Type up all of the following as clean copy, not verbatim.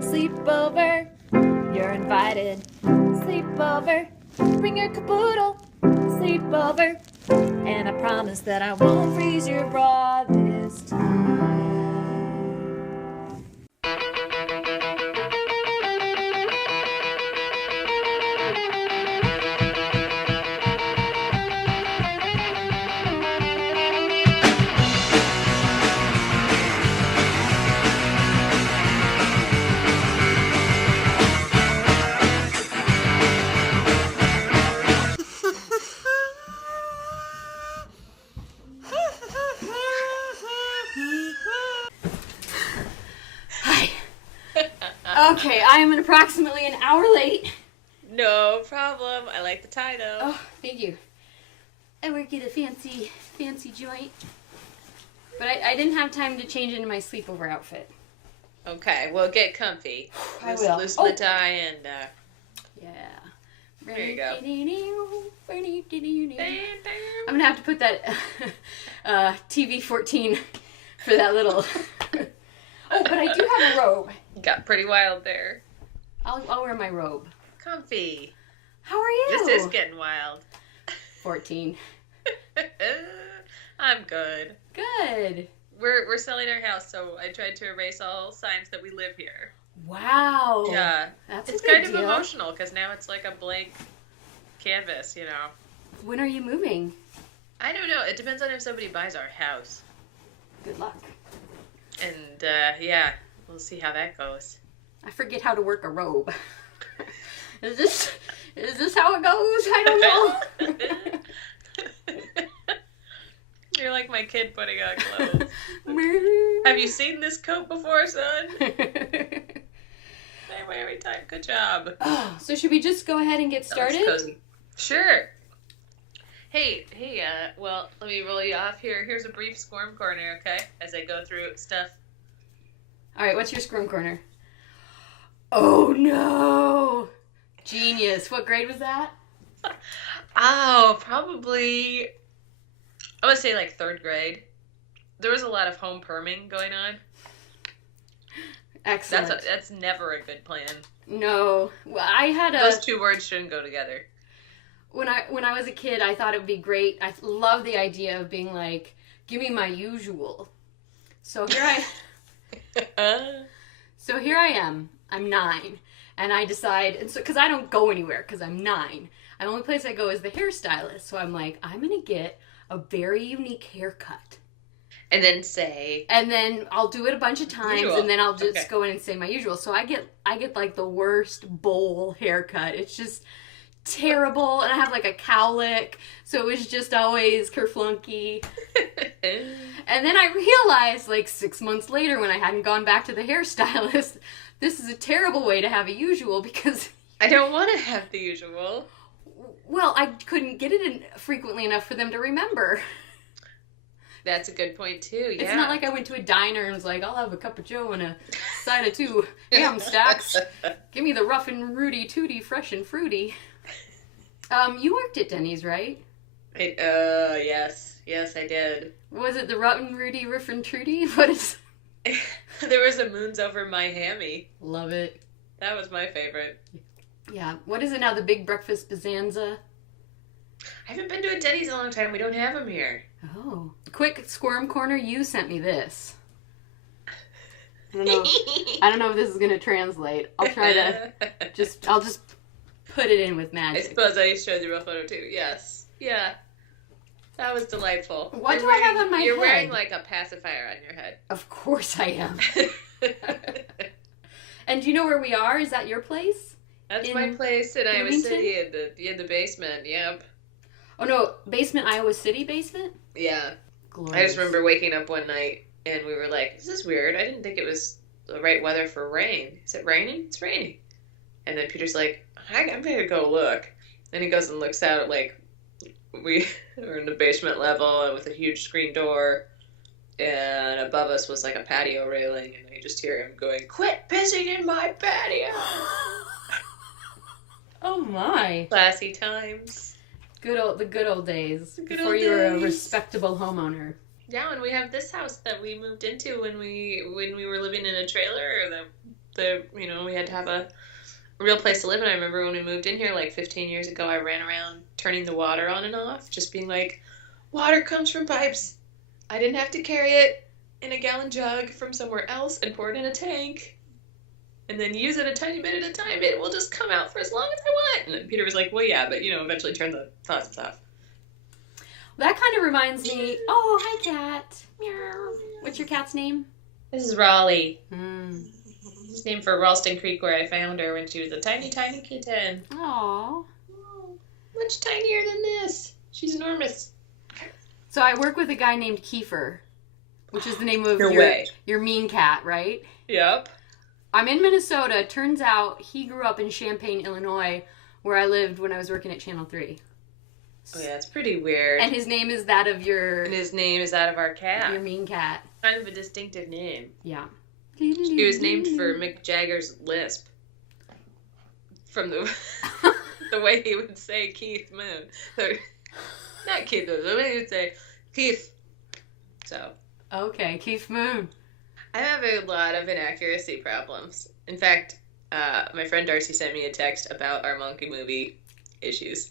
Sleepover, you're invited. Sleepover, bring your caboodle. Sleepover, and I promise that I won't freeze your bra this time. Okay, I am approximately an hour late. No problem. I like the tie though. Oh, thank you. I work at a fancy joint. But I didn't have time to change into my sleepover outfit. Okay, well get comfy. I will. Loosen the tie and Yeah. There you go. I'm gonna have to put that TV 14 for that little. Oh, but I do have a robe. Got pretty wild there. I'll wear my robe. Comfy. How are you? This is getting wild. 14. I'm good. Good. We're selling our house, so I tried to erase all signs that we live here. Wow. Yeah. That's it's a big kind deal. of emotional because now it's like a blank canvas, you know. When are you moving? I don't know. It depends on if somebody buys our house. Good luck. And yeah, we'll see how that goes. I forget how to work a robe. Is this how it goes? I don't know. You're like my kid putting on clothes. Have you seen this coat before, son? Same way every time. Good job. Oh, so should we just go ahead and get started? Cozy. Sure. Hey, well, let me roll you off here. Here's a brief Squirm Corner, okay? As I go through stuff. All right, what's your Squirm Corner? Oh, no. Genius. What grade was that? Oh, probably, I would say like 3rd grade. There was a lot of home perming going on. Excellent. That's never a good plan. No. Well, I had Those two words shouldn't go together. When I was a kid, I thought it would be great. I love the idea of being like, give me my usual. So here I am. I'm 9. And I decide, and so because I don't go anywhere because I'm 9. The only place I go is the hairstylist. So I'm like, I'm going to get a very unique haircut. And then I'll do it a bunch of times, usual. And then I'll just go in and say my usual. So I get like the worst bowl haircut. It's just terrible, and I have like a cowlick, so it was just always kerflunky. And then I realized like 6 months later, when I hadn't gone back to the hairstylist, this is a terrible way to have a usual because I don't want to have the usual. Well, I couldn't get it in frequently enough for them to remember. That's a good point too. Yeah. It's not like I went to a diner and was like, I'll have a cup of joe and a side of 2 ham stacks. Give me the rough and rooty tooty, fresh and fruity. You worked at Denny's, right? Yes, I did. Was it the Rotten Rudy Riff and Trudy? What is? There was a Moons Over My Hammy. Love it. That was my favorite. Yeah. What is it now? The Big Breakfast Bonanza? I haven't been to a Denny's in a long time. We don't have them here. Oh. Quick Squirm Corner, you sent me this. I don't know if this is going to translate. I'll try to I'll just put it in with magic. I suppose I showed you a photo too. Yes. Yeah. That was delightful. What do I have on my head? You're wearing like a pacifier on your head. Of course I am. And do you know where we are? Is that your place? That's my place in Iowa City in the basement. Yep. Oh no, Iowa City basement? Yeah. Glorious. I just remember waking up one night and we were like, this is weird. I didn't think it was the right weather for rain. Is it raining? It's raining. And then Peter's like, I'm going to go look. And he goes and looks out, like, we were in the basement level with a huge screen door. And above us was like a patio railing. And I just hear him going, quit pissing in my patio. Oh my. Classy times. The good old days. The good before old you were a days. respectable homeowner. Yeah, and we have this house that we moved into when we were living in a trailer. We had to have a real place to live. And I remember when we moved in here like 15 years ago, I ran around turning the water on and off, just being like, water comes from pipes. I didn't have to carry it in a gallon jug from somewhere else and pour it in a tank and then use it a tiny bit at a time. It will just come out for as long as I want. And then Peter was like, well, yeah, but eventually turn the faucets off. That kind of reminds me. Oh, hi, cat. Meow. What's your cat's name? This is Raleigh. Hmm. It's named for Ralston Creek, where I found her when she was a tiny, tiny kitten. Aww. Much tinier than this. She's enormous. So I work with a guy named Kiefer, which is the name of your mean cat, right? Yep. I'm in Minnesota. Turns out he grew up in Champaign, Illinois, where I lived when I was working at Channel 3. Oh, yeah, it's pretty weird. And his name is that of your... And his name is that of our cat. Your mean cat. Kind of a distinctive name. Yeah. He was named for Mick Jagger's lisp. From the the way he would say Keith Moon. So, not Keith Moon, the way he would say Keith. So. Okay, Keith Moon. I have a lot of inaccuracy problems. In fact, my friend Darcy sent me a text about our monkey movie issues.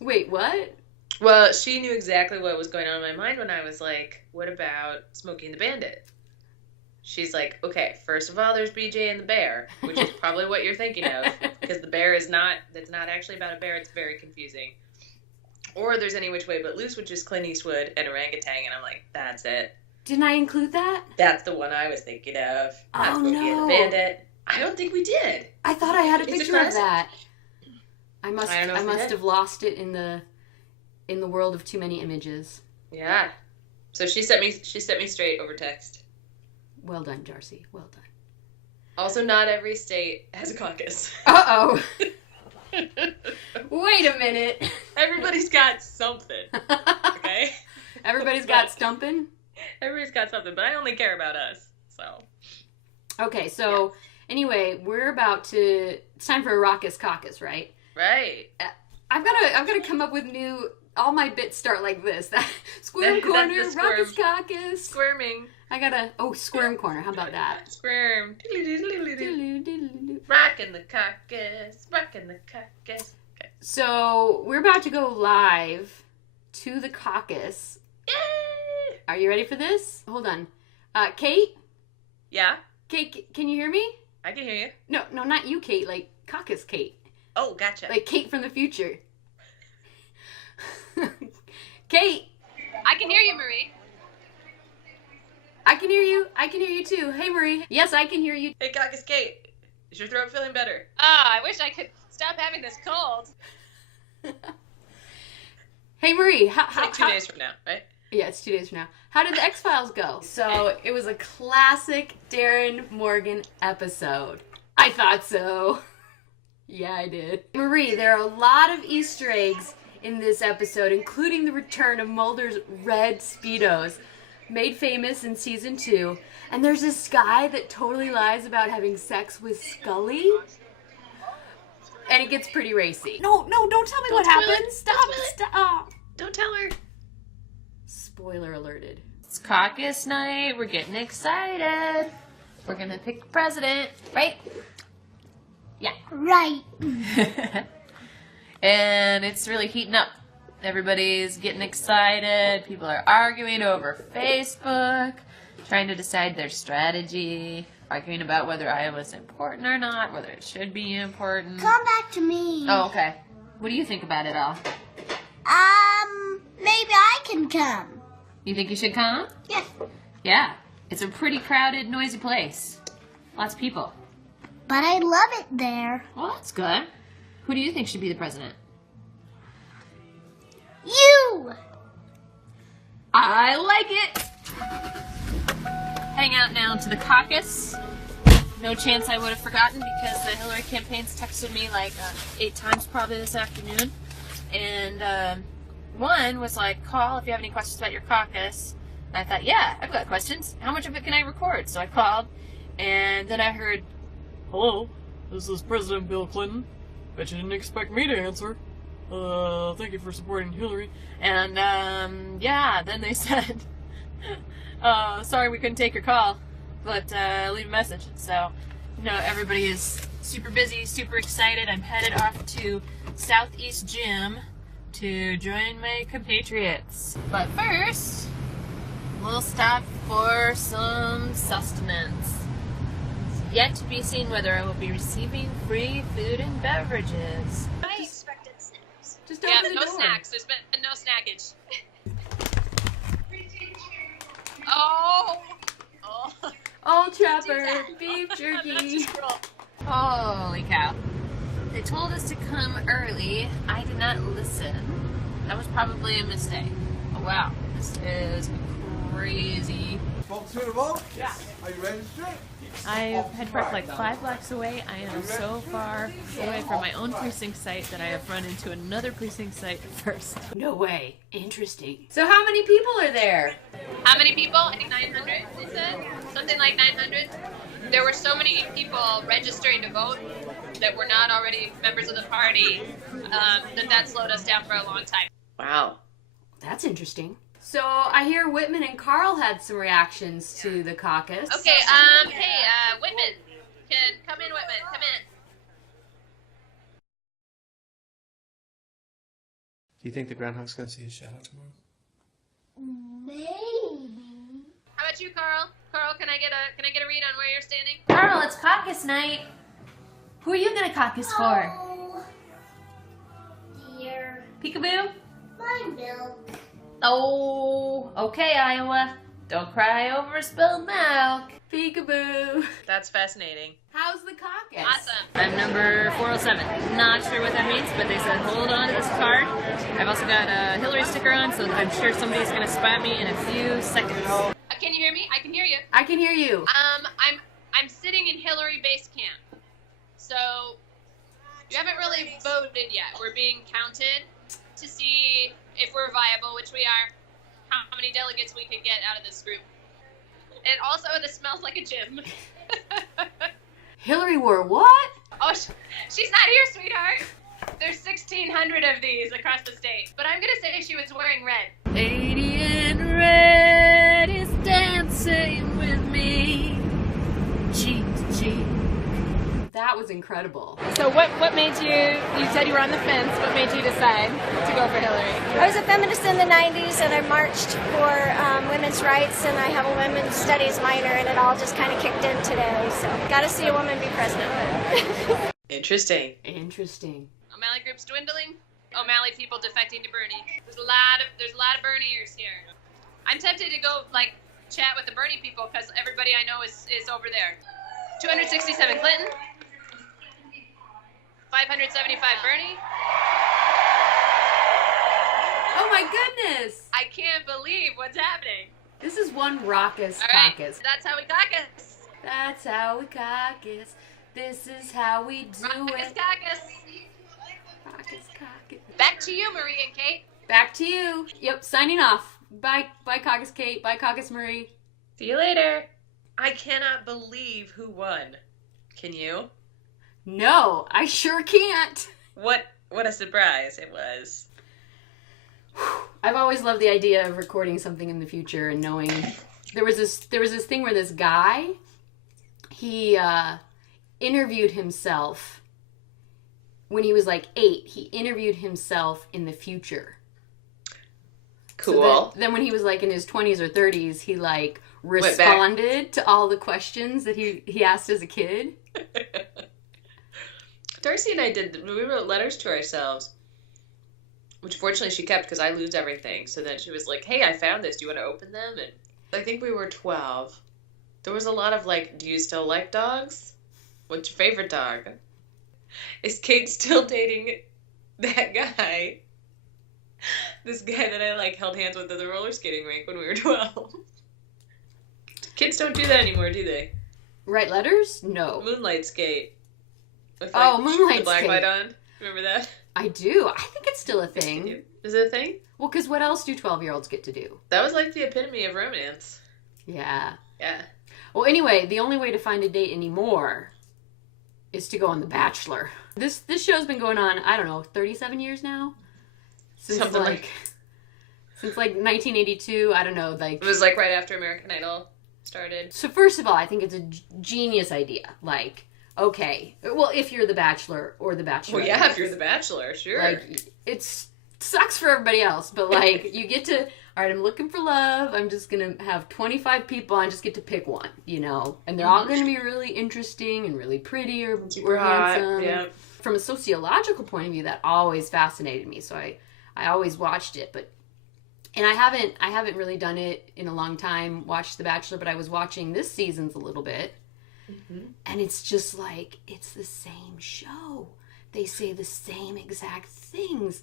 Wait, what? Well, she knew exactly what was going on in my mind when I was like, what about Smokey and the Bandit? She's like, okay, first of all, there's BJ and the bear, which is probably what you're thinking of, because the bear that's not actually about a bear, it's very confusing. Or there's Any Which Way But Loose, which is Clint Eastwood and orangutan, and I'm like, that's it. Didn't I include that? That's the one I was thinking of. Not Smokey and the Bandit. I don't think we did. I thought I had a picture of that. I must have lost it in the world of too many images. Yeah. So she set me straight over text. Well done, Darcy. Well done. Also, not every state has a caucus. Uh-oh. Wait a minute. Everybody's got something. Okay? Everybody's got stumping? Everybody's got something, but I only care about us. So. Okay, so anyway, it's time for a raucous caucus, right? Right. I've got to come up with new. All my bits start like this. Squirm corner, raucous caucus. Squirming. Squirm corner. How about that? Squirm. Rockin' the caucus. Rockin' the caucus. Okay. So we're about to go live to the caucus. Yay! Are you ready for this? Hold on. Kate? Yeah? Kate, can you hear me? I can hear you. No, not you, Kate. Like caucus Kate. Oh, gotcha. Like Kate from the future. Kate! I can hear you, Marie. I can hear you. I can hear you too. Hey, Marie. Yes, I can hear you. Hey, Caucus Kate. Is your throat feeling better? I wish I could stop having this cold. Hey, Marie. It's like 2 days from now, right? Yeah, it's 2 days from now. How did the X-Files go? So, it was a classic Darren Morgan episode. I thought so. Yeah, I did. Marie, there are a lot of Easter eggs in this episode, including the return of Mulder's red Speedos, made famous in season 2. And there's this guy that totally lies about having sex with Scully. And it gets pretty racy. No, don't tell me what happened. Stop. Don't tell her. Spoiler alerted. It's caucus night. We're getting excited. We're gonna pick the president, right? Yeah. Right. And it's really heating up. Everybody's getting excited. People are arguing over Facebook, trying to decide their strategy, arguing about whether Iowa's important or not, whether it should be important. Come back to me. Oh, okay. What do you think about it all? Maybe I can come. You think you should come? Yes. Yeah. It's a pretty crowded, noisy place. Lots of people. But I love it there. Well, that's good. Who do you think should be the president? You! I like it! Hang out now to the caucus. No chance I would have forgotten because the Hillary campaign's texted me like 8 times probably this afternoon. And one was like, call if you have any questions about your caucus. And I thought, yeah, I've got questions. How much of it can I record? So I called, and then I heard, hello, this is President Bill Clinton. Bet you didn't expect me to answer. Thank you for supporting Hillary. and yeah, then they said, Sorry we couldn't take your call, but leave a message. So, everybody is super busy, super excited. I'm headed off to Southeast Gym to join my compatriots. But first, we'll stop for some sustenance. It's yet to be seen whether I will be receiving free food and beverages. I expected snacks. Just open the no door. snacks. There's been no snackage. Oh! Oh, Chopper, beef jerky. Holy cow. They told us to come early. I did not listen. That was probably a mistake. Oh wow, this is crazy. Folks here to vote? Yeah. Are you registered? I had parked like 5 blocks away. I am so far away from my own precinct site that I have run into another precinct site first. No way. Interesting. So how many people are there? How many people? I think 900, they said. Something like 900. There were so many people registering to vote that were not already members of the party that slowed us down for a long time. Wow. That's interesting. So I hear Whitman and Carl had some reactions to the caucus. Okay, hey, Whitman. Come in, Whitman. Come in. Do you think the groundhog's gonna see his shadow tomorrow? Maybe. How about you, Carl? Carl, can I get a read on where you're standing? Carl, it's caucus night. Who are you gonna caucus for? Oh, dear. Peekaboo? My milk. Oh, okay, Iowa. Don't cry over spilled milk. Peekaboo. That's fascinating. How's the caucus? Awesome. I'm number 407. Not sure what that means, but they said hold on to this card. I've also got a Hillary sticker on, so I'm sure somebody's gonna spot me in a few seconds. Can you hear me? I can hear you. I can hear you. I'm sitting in Hillary base camp. So you haven't really voted yet. We're being counted to see if we're viable, which we are. How many delegates we could get out of this group. And also, this smells like a gym. Hillary wore what? Oh, she's not here, sweetheart. There's 1,600 of these across the state. But I'm gonna say she was wearing red. Lady in red is dancing with me, cheek to cheek. That was incredible. So what made you said you were on the fence, what made you decide to go for Hillary? I was a feminist in the 90s and I marched for women's rights and I have a women's studies minor and it all just kind of kicked in today. So got to see a woman be president. Interesting. Interesting. O'Malley group's dwindling. O'Malley people defecting to Bernie. There's a lot of Berniers here. I'm tempted to go chat with the Bernie people because everybody I know is over there. 267 Clinton. 575 Bernie. Oh my goodness. I can't believe what's happening. This is one raucous All right, caucus. that's how we caucus. That's how we caucus. This is how we do Caucus, it. caucus. Caucus, caucus. Back to you, Marie and Kate. Back to you. Yep, signing off. Bye, Caucus Kate. Bye, Caucus Marie. See you later. I cannot believe who won. Can you? No, I sure can't. What a surprise it was. I've always loved the idea of recording something in the future and knowing there was this thing where this guy, he interviewed himself when he was like 8. He interviewed himself in the future. Cool. So then when he was like in his 20s or 30s, he responded to all the questions that he asked as a kid. Darcy and I we wrote letters to ourselves, which fortunately she kept because I lose everything. So then she was like, hey, I found this. Do you want to open them? And I think we were 12. There was a lot of do you still like dogs? What's your favorite dog? Is Kate still dating that guy? This guy that I held hands with at the roller skating rink when we were 12. Kids don't do that anymore, do they? Write letters? No. Moonlight skate. With, Moonlight the black skate. light on. Remember that? I do. I think it's still a thing. Is it a thing? Well, because what else do 12-year-olds get to do? That was the epitome of romance. Yeah. Yeah. Well, anyway, the only way to find a date anymore is to go on The Bachelor. This show's been going on, I don't know, 37 years now? Since since like 1982. I don't know, like It was like right after American Idol started. So first of all, I think it's a genius idea. Like, okay, well, if you're the Bachelor or the Bachelor. Well, yeah, if you're the Bachelor, sure. Like, it sucks for everybody else, but like, you get to, all right, I'm looking for love. I'm just gonna have 25 people. I just get to pick one, you know, and they're all gonna be really interesting and really pretty or handsome. Yeah. From a sociological point of view, that always fascinated me. So I always watched it, and I haven't really done it in a long time, watched The Bachelor, but I was watching this season's a little bit. Mm-hmm. And it's just like, it's the same show. They say the same exact things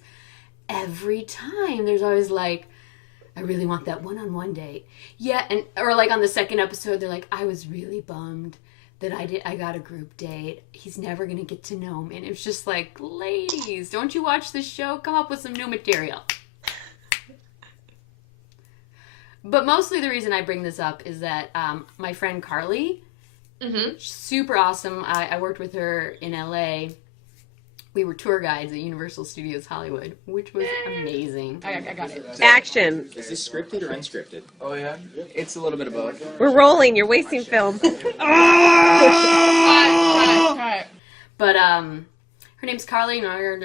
every time. There's always like, I really want that one-on-one date. Yeah, or like on the second episode, they're like, I was really bummed that I got a group date. He's never gonna get to know me. And it's just like, ladies, don't you watch this show? Come up with some new material. But mostly the reason I bring this up is that my friend Carly, super awesome. I worked with her in LA. We were tour guides at Universal Studios Hollywood, which was amazing. I got it. Action. Is this scripted or unscripted? Oh, yeah? It's a little bit of both. We're rolling. You're wasting film. Cut. But her name's Carly. I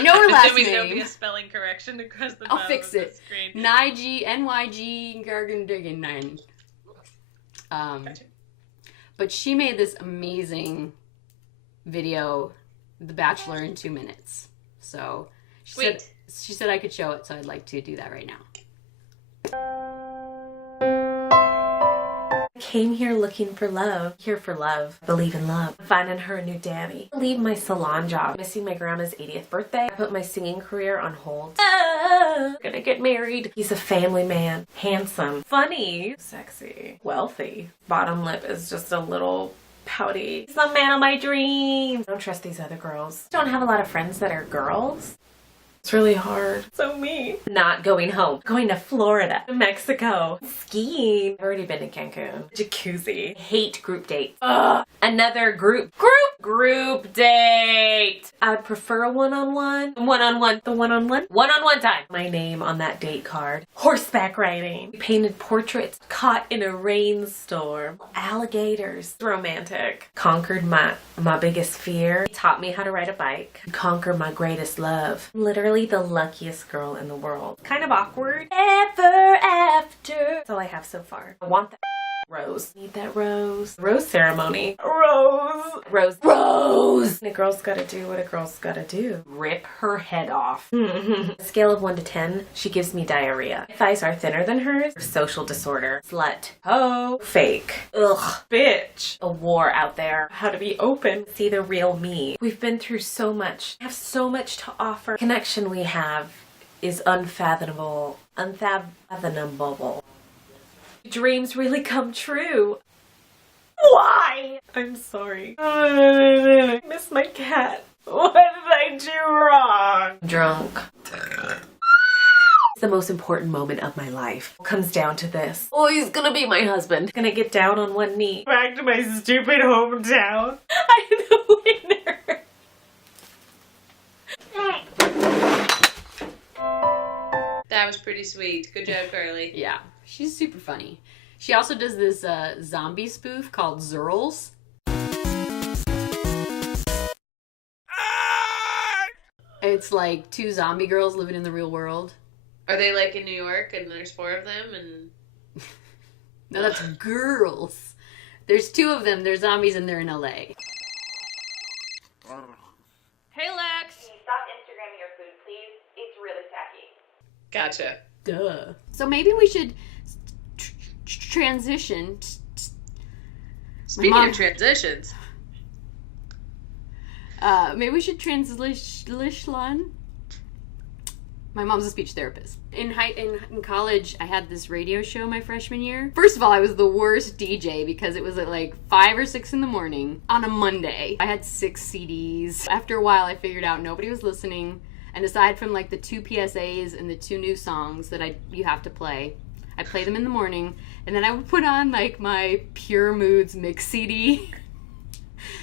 know her last Assuming there'll name. be a spelling correction across the I'll bottom fix of the it. screen. NYG Gargandigan. But she made this amazing video, The Bachelor in 2 minutes. So she said I could show it, so I'd like to do that right now. Came here looking for love. Here for love. Believe in love. Finding her a new daddy. Leave my salon job. Missing my grandma's 80th birthday. I put my singing career on hold. Gonna get married. He's a family man. Handsome. Funny. Sexy. Wealthy. Bottom lip is just a little pouty. He's the man of my dreams. I don't trust these other girls. Don't have a lot of friends that are girls. It's really hard. So me. Not going home. Going to Florida. Mexico. Skiing. I've already been to Cancun. Jacuzzi. Hate group dates. Ugh. Another group date. I would prefer a one-on-one. One-on-one. The one-on-one. One-on-one time. My name on that date card. Horseback riding. Painted portraits. Caught in a rainstorm. Alligators. Romantic. Conquered my biggest fear. Taught me how to ride a bike. Conquered my greatest love. Literally the luckiest girl in the world. Kind of awkward. Ever after. That's all I have so far. I want that rose. Need that rose. Rose ceremony. Rose. And a girl's gotta do what a girl's gotta do. Rip her head off. A scale of 1 to 10, she gives me diarrhea. My thighs are thinner than hers. Social disorder. Slut. Ho. Fake. Ugh. Bitch. A war out there. How to be open. See the real me. We've been through so much. I have so much to offer. Connection we have is unfathomable. Unfathomable. Dreams really come true. Why? I'm sorry. I miss my cat. What did I do wrong? Drunk. It's the most important moment of my life. It comes down to this. Oh, he's gonna be my husband. Gonna get down on one knee. Back to my stupid hometown. I'm the winner. That was pretty sweet. Good job, Carly. Yeah, she's super funny. She also does this zombie spoof called Zurls. It's like 2 zombie girls living in the real world. Are they like in New York and there's 4 of them and... No, that's girls. There's 2 of them. They're zombies and they're in LA. Hey, Lex. Stop Instagramming your food, please. It's really tacky. Gotcha. Duh. So maybe we should transition. Speaking of transitions. Maybe we should translation. My mom's a speech therapist. In college, I had this radio show my freshman year. First of all, I was the worst DJ because it was at like 5 or 6 in the morning on a Monday. I had 6 CDs. After a while, I figured out nobody was listening. And aside from like the 2 PSAs and the 2 new songs that you have to play, I play them in the morning. And then I would put on like my Pure Moods mix CD.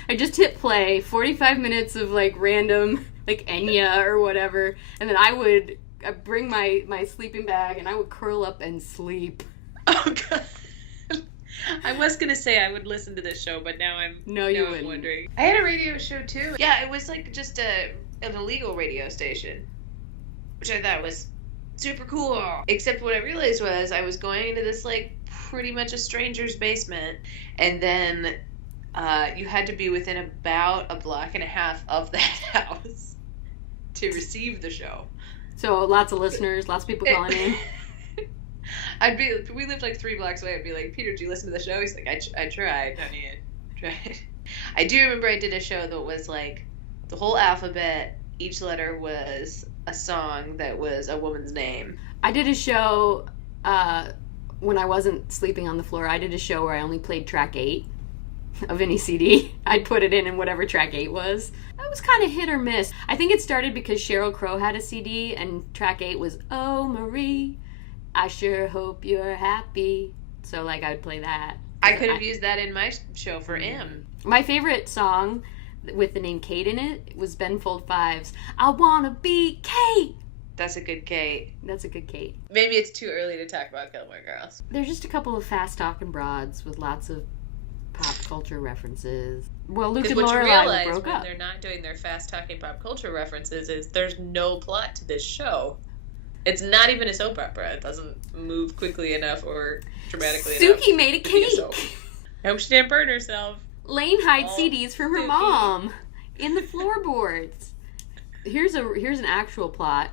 I just hit play, 45 minutes of like random like Enya or whatever, and then I would bring my sleeping bag and I would curl up and sleep. Oh god. I was gonna say I would listen to this show, but now I'm wondering. I had a radio show too. Yeah, it was like just an illegal radio station, which I thought was super cool. Except what I realized was I was going into this like pretty much a stranger's basement, and then you had to be within about a block and a half of that house to receive the show. So lots of listeners, lots of people calling in. We lived like 3 blocks away. I'd be like, Peter, do you listen to the show? He's like, I tried, honey, I tried. I do remember I did a show that was like the whole alphabet. Each letter was a song that was a woman's name. I did a show when I wasn't sleeping on the floor. I did a show where I only played track 8 of any CD. I'd put it in whatever track 8 was. That was kind of hit or miss. I think it started because Sheryl Crow had a CD and track 8 was Oh Marie, I sure hope you're happy. So like I would play that. I could have used that in my show for M. My favorite song with the name Kate in it was Ben Fold 5's I Wanna Be Kate. That's a good Kate. That's a good Kate. Maybe it's too early to talk about Gilmore Girls. There's just a couple of fast-talking broads with lots of pop culture references. Well, Luke and Lorelai broke up. They're not doing their fast-talking pop culture references is there's no plot to this show. It's not even a soap opera. It doesn't move quickly enough or dramatically enough. Suki made a cake. I hope she didn't burn herself. Lane hides CDs from her mom in the floorboards. Here's an actual plot.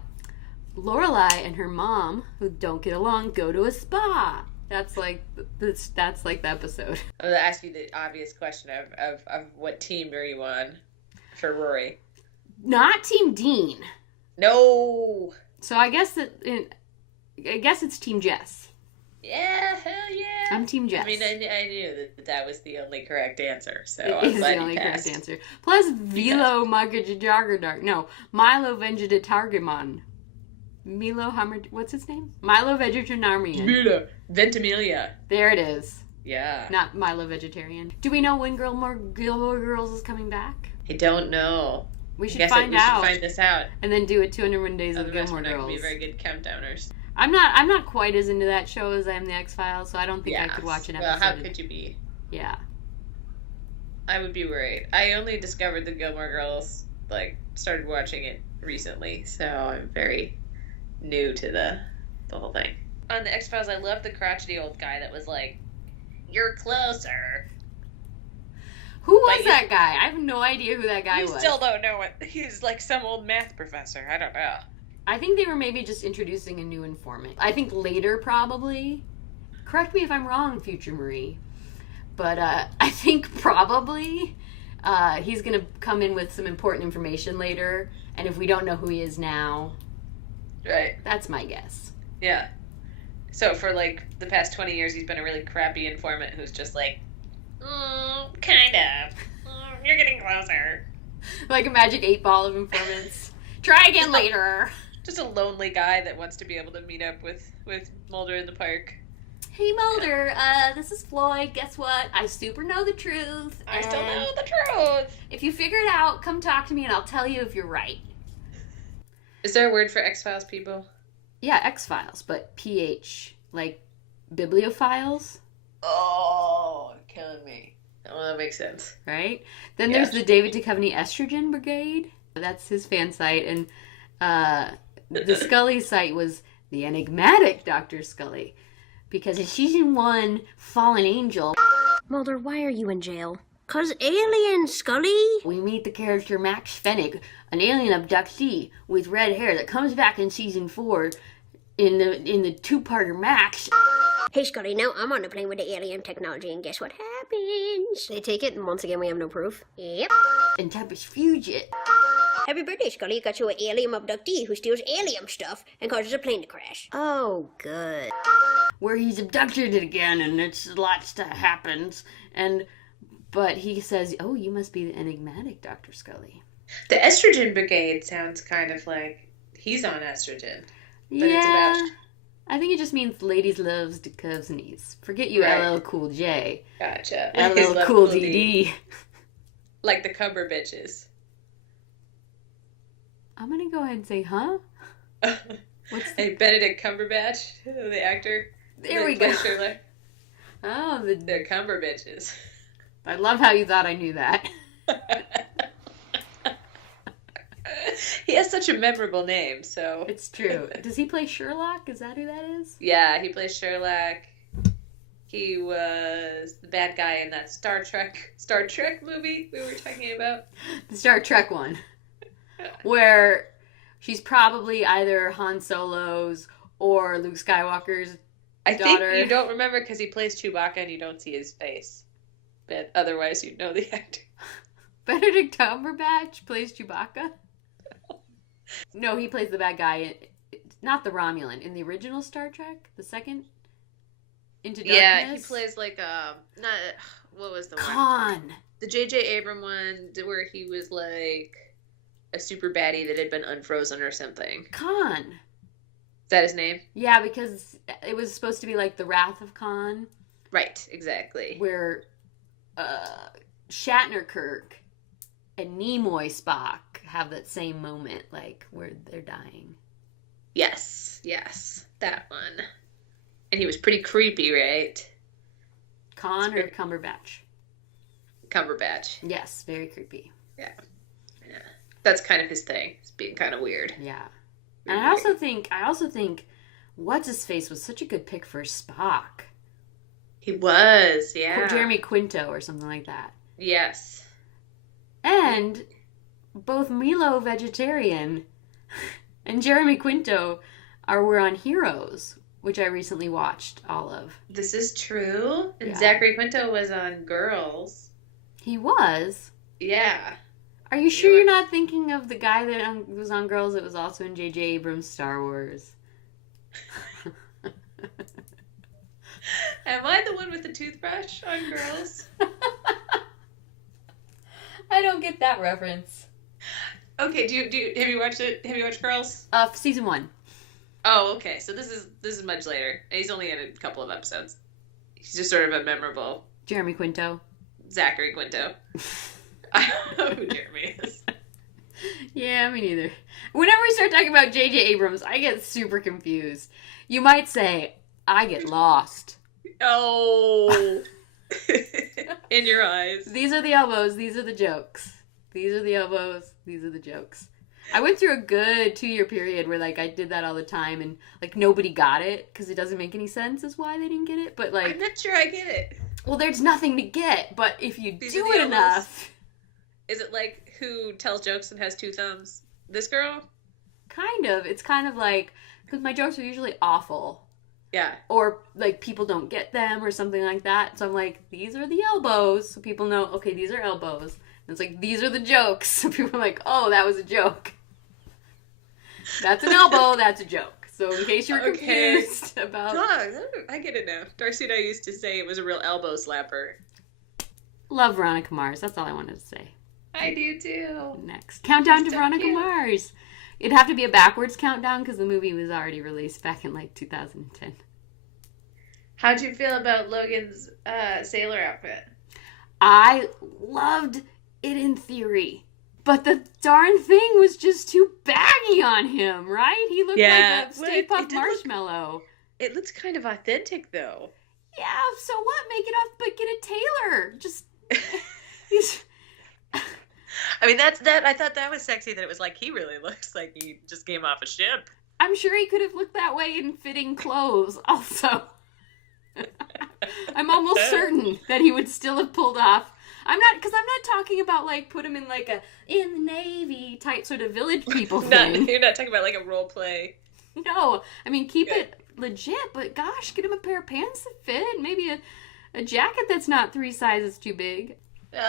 Lorelai and her mom, who don't get along, go to a spa. That's like the episode. I'm gonna ask you the obvious question of what team are you on for Rory? Not Team Dean. No. So I guess it's Team Jess. Yeah, hell yeah. I'm Team Jess. I mean, I knew that was the only correct answer, so it I'm is glad the only you correct answer. Plus Milo Vegetarian. Milo Hammer. What's his name? Milo Vegetarian. Milo Ventimiglia. There it is. Yeah. Not Milo Vegetarian. Do we know when Gilmore Girls is coming back? I don't know. We should find out. We should find this out. And then do it 201 Days of Otherwise Gilmore we're not Girls. gonna be very good countdowners. I'm not quite as into that show as I am the X-Files, so I don't think I could watch an episode. Well, how could you be? Yeah. I would be worried. I only discovered the Gilmore Girls, started watching it recently, so I'm very new to the whole thing. On the X-Files, I love the crotchety old guy that was like, "You're closer." Who was that guy? I have no idea who that guy was. You still don't know what... He's like some old math professor. I don't know. I think they were maybe just introducing a new informant. I think later, probably. Correct me if I'm wrong, future Marie. But I think probably he's going to come in with some important information later. And if we don't know who he is now... Right. That's my guess. Yeah. So for the past 20 years, he's been a really crappy informant who's just like, kind of. You're getting closer. Like a magic 8-ball of informants. Try again later. Just a lonely guy that wants to be able to meet up with Mulder in the park. Hey Mulder, this is Floyd. Guess what? I super know the truth. I still know the truth. If you figure it out, come talk to me and I'll tell you if you're right. Is there a word for X-Files people? Yeah, X-Files, but PH. Like bibliophiles. Oh, killing me. Well, that makes sense. Right? Then there's the David Duchovny Estrogen Brigade. That's his fan site. And the Scully site was the enigmatic Dr. Scully. Because in season 1, Fallen Angel... Mulder, why are you in jail? 'Cause alien, Scully! We meet the character Max Fennick, an alien abductee with red hair that comes back in season 4 in the two-parter Max. Hey, Scully, now I'm on a plane with the alien technology, and guess what happens? They take it, and once again we have no proof. Yep. And Tempest Fugit. Happy birthday, Scully. Got you an alien abductee who steals alien stuff and causes a plane to crash. Oh, good. Where he's abducted again, and it's lots that happens, but he says, "Oh, you must be the enigmatic Dr. Scully." The Estrogen Brigade sounds kind of like he's on estrogen. But yeah, it's about... I think it just means ladies loves Duchovny's. Forget you, Right. LL Cool J. Gotcha. LL Cool DD. Like the Cumber bitches. I'm gonna go ahead and say, huh? Hey, Benedict Cumberbatch, the actor. There we go. Sherlock. Oh, They're Cumberbitches. I love how you thought I knew that. He has such a memorable name, so. It's true. Does he play Sherlock? Is that who that is? Yeah, he plays Sherlock. He was the bad guy in that Star Trek movie we were talking about. The Star Trek one. Where she's probably either Han Solo's or Luke Skywalker's I daughter. think you don't remember because he plays Chewbacca and you don't see his face. But otherwise you'd know the actor. Benedict Cumberbatch plays Chewbacca? No, he plays the bad guy. Not the Romulan. In the original Star Trek? The second? Into Darkness? Yeah, he plays like what was the one? Khan. The J.J. Abrams one where he was like a super baddie that had been unfrozen or something. Khan. Is that his name? Yeah, because it was supposed to be like the Wrath of Khan. Right, exactly. Where Shatner Kirk and Nimoy Spock have that same moment, like where they're dying. Yes, that one. And he was pretty creepy, right? Khan or Cumberbatch? Cumberbatch. Yes, very creepy. Yeah. That's kind of his thing. It's being kind of weird. Yeah. And I also think what's his face was such a good pick for Spock. He was, yeah. Or Jeremy Quinto or something like that. Yes. And both Milo Vegetarian and Jeremy Quinto were on Heroes, which I recently watched all of. This is true. And Yeah. Zachary Quinto was on Girls. He was? Yeah. Are you sure you're not thinking of the guy that was on Girls that was also in J.J. Abrams' Star Wars? Am I the one with the toothbrush on Girls? I don't get that reference. Okay, have you watched it? Have you watched Girls? Season 1. Oh, okay. So this is much later. He's only in a couple of episodes. He's just sort of a memorable Jeremy Quinto. Zachary Quinto. I don't know who Jeremy is. Yeah, me neither. Whenever we start talking about J.J. Abrams, I get super confused. You might say, I get lost. Oh. In your eyes. These are the elbows, these are the jokes. These are the elbows, these are the jokes. I went through a good 2-year period where, like, I did that all the time and, like, nobody got it because it doesn't make any sense is why they didn't get it. But, like... I'm not sure I get it. Well, there's nothing to get, but if you These do are the it elbows. enough... Is it like who tells jokes and has 2 thumbs? This girl? Kind of. It's kind of like... Because my jokes are usually awful. Yeah. Or, like, people don't get them or something like that. So I'm like, these are the elbows. So people know, okay, these are elbows. And it's like, these are the jokes. So people are like, oh, that was a joke. That's an elbow, that's a joke. So in case you're confused about... I get it now. Darcy and I used to say it was a real elbow slapper. Love Veronica Mars. That's all I wanted to say. I do too. Next. Countdown She's to so Veronica cute. Mars. It'd have to be a backwards countdown because the movie was already released back in like 2010. How'd you feel about Logan's sailor outfit? I loved it in theory. But the darn thing was just too baggy on him, right? He looked like a Stay Puft Marshmallow. It looks kind of authentic though. Yeah, so what? Make it off, but get a tailor. Just... he's... I mean, I thought that was sexy that it was like he really looks like he just came off a ship. I'm sure he could have looked that way in fitting clothes also. I'm almost certain that he would still have pulled off. I'm not talking about like put him in like a in the Navy type sort of Village People thing. You're not talking about like a role play. No, I mean keep it legit, but gosh, get him a pair of pants that fit, maybe a jacket that's not 3 sizes too big. Yeah,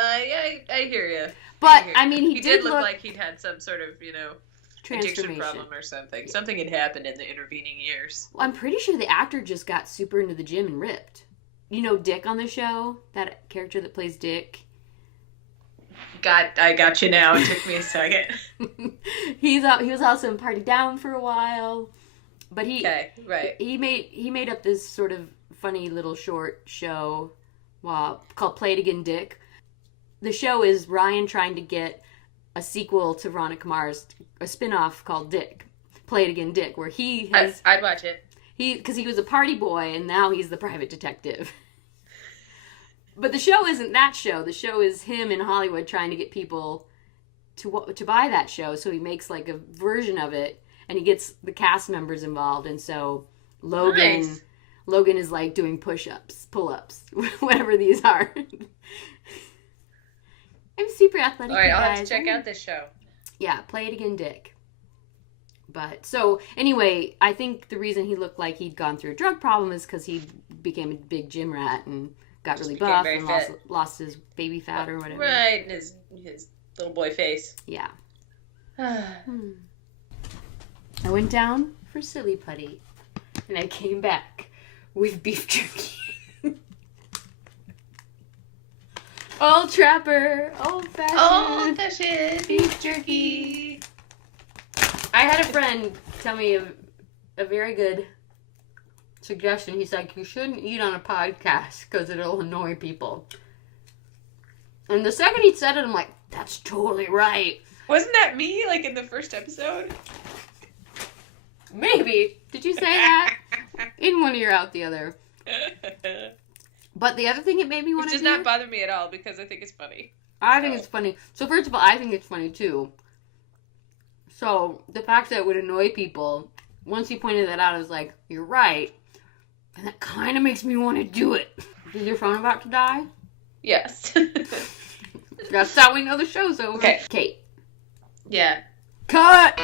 I hear you. But I mean, he did look like he'd had some sort of addiction transformation problem or something. Something had happened in the intervening years. Well, I'm pretty sure the actor just got super into the gym and ripped. You know Dick on the show? That character that plays Dick? I got you now. It took me a second. He was also in Party Down for a while. But he made up this sort of funny little short show called Play It Again Dick. The show is Ryan trying to get a sequel to Veronica Mars, a spin-off called Dick. Play It Again, Dick, where he has... I'd watch it. Because he was a party boy, and now he's the private detective. But the show isn't that show. The show is him in Hollywood trying to get people to buy that show. So he makes like a version of it, and he gets the cast members involved. And so Logan is like doing push-ups, pull-ups, whatever these are. I'm super athletic. All right, I'll guys. have to check out this show. Yeah, Play It Again, Dick. But, so, anyway, I think the reason he looked like he'd gone through a drug problem is because he became a big gym rat and got really buff and lost his baby fat or whatever. Right, and his little boy face. Yeah. I went down for silly putty, and I came back with beef jerky. Old Trapper, old-fashioned beef jerky. I had a friend tell me a very good suggestion. He's like, you shouldn't eat on a podcast because it'll annoy people. And the second he said it, I'm like, that's totally right. Wasn't that me, like, in the first episode? Maybe. Did you say that? In one ear, out the other. But the other thing it made me want to do... It does not bother me at all because I think it's funny. I think it's funny. So first of all, I think it's funny too. So the fact that it would annoy people, once he pointed that out, I was like, you're right. And that kind of makes me want to do it. Is your phone about to die? Yes. That's how we know the show's over. Okay. Kate. Yeah. Cut!